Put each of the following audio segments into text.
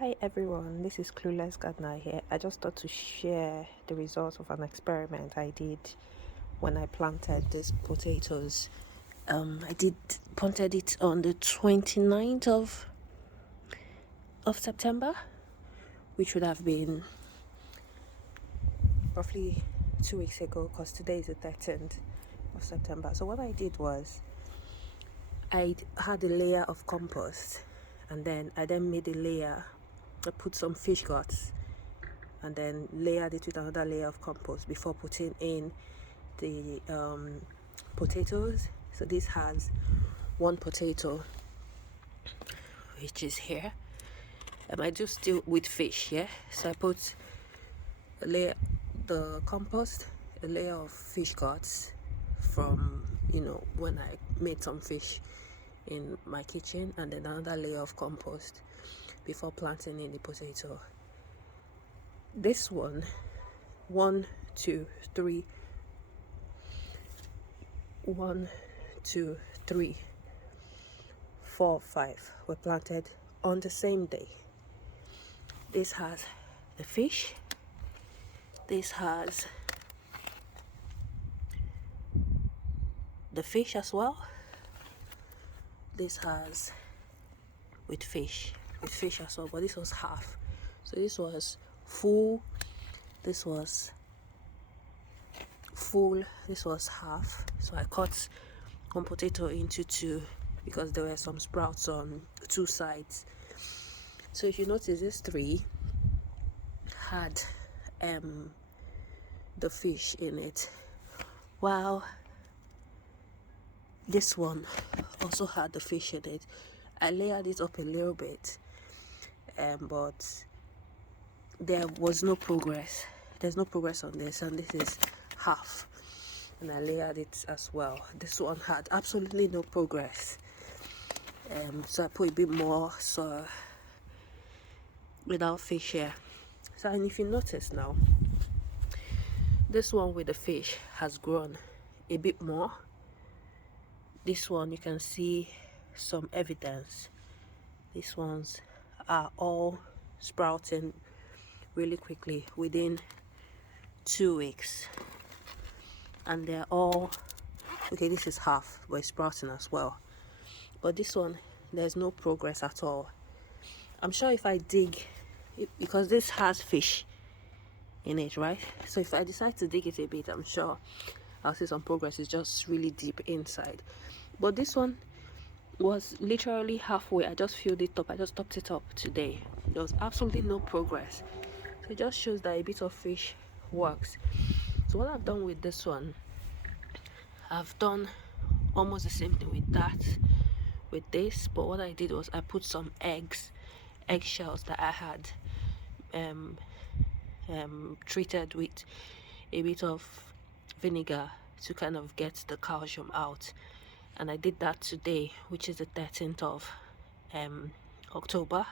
Hi everyone, this is Clueless Gardener here. I just thought to share the results of an experiment I did when I planted these potatoes. I planted it on the 29th of September, which would have been roughly 2 weeks ago, because today is the 13th of September. So what I did was I had a layer of compost, and then I made a layer. I put some fish guts and then layered it with another layer of compost before putting in the potatoes. So this has one potato, which is here. I do still with fish, yeah. So I put a layer the compost, a layer of fish guts from when I made some fish in my kitchen, and then another layer of compost before planting in the potato. This one, 1, 2, 3, 1, 2, 3, 4, 5 were planted on the same day. This has the fish. This has the fish as well. This has with fish as well, but this was half. So this was full, this was full, this was half. So I cut one potato into two because there were some sprouts on two sides. So if you notice, this three had the fish in it, while this one also had the fish in it. I layered it up a little bit, but there was no progress. There's no progress on this, and this is half, and I layered it as well. This one had absolutely no progress, so I put a bit more so without fish here. So, and if you notice now, this one with the fish has grown a bit more. This one, you can see some evidence. These ones are all sprouting really quickly within 2 weeks, and they're all okay. This is half, but it's sprouting as well. But this one, there's no progress at all. I'm sure if I dig it, because this has fish in it, right? So if I decide to dig it a bit, I'm sure I'll see some progress. It's just really deep inside. But this one was literally halfway. I just filled it up. I just topped it up today. There was absolutely no progress. So it just shows that a bit of fish works. So what I've done with this one, I've done almost the same thing with that, with this, but what I did was I put some eggshells that I had treated with a bit of vinegar to kind of get the calcium out, and I did that today, which is the 13th of October,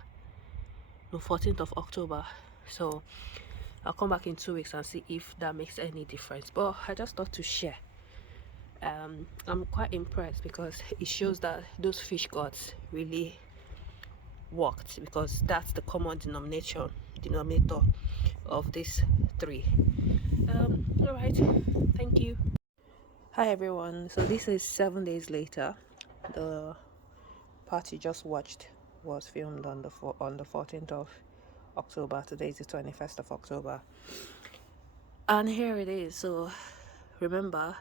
no, 14th of October. So I'll come back in 2 weeks and see if that makes any difference, but I just thought to share. I'm quite impressed because it shows that those fish guts really worked, because that's the common denominator of these three. All right, thank you. Hi everyone, so this is 7 days later. The part you just watched was filmed on the 14th of October. Today is the 21st of October, and here it is. So remember,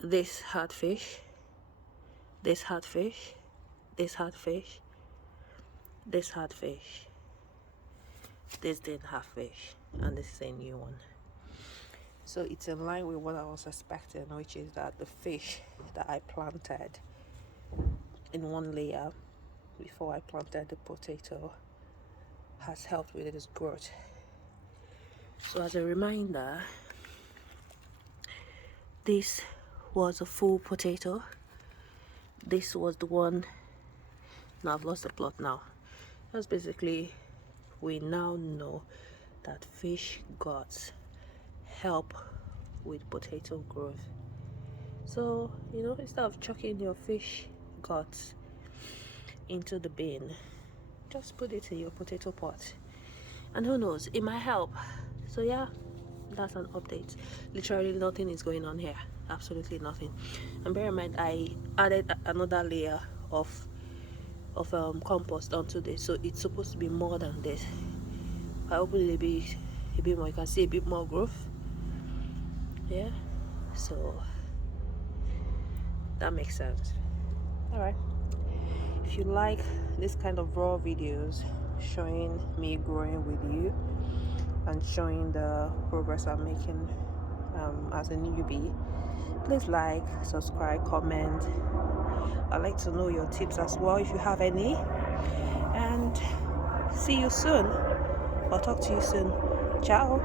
this had fish, this had fish, this had fish, this had fish, this didn't have fish, and this is a new one. So it's in line with what I was expecting, which is that the fish that I planted in one layer before I planted the potato has helped with its growth. So as a reminder, this was a full potato. This was the one. Now I've lost the plot now. That's basically, we now know that fish guts help with potato growth. So instead of chucking your fish guts into the bin, just put it in your potato pot, and who knows, it might help. So yeah, that's an update. Literally nothing is going on here, absolutely nothing. And bear in mind, I added another layer of compost onto this, so it's supposed to be more than this. I open it a bit more, you can see a bit more growth. Yeah, so that makes sense. All right, if you like this kind of raw videos showing me growing with you and showing the progress I'm making as a newbie, please like, subscribe, comment. I'd like to know your tips as well if you have any, and see you soon. I'll talk to you soon. Ciao.